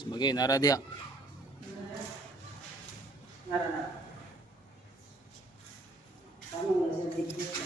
Sebagai nara dia. Ngara na. Kamu nggak sedikit.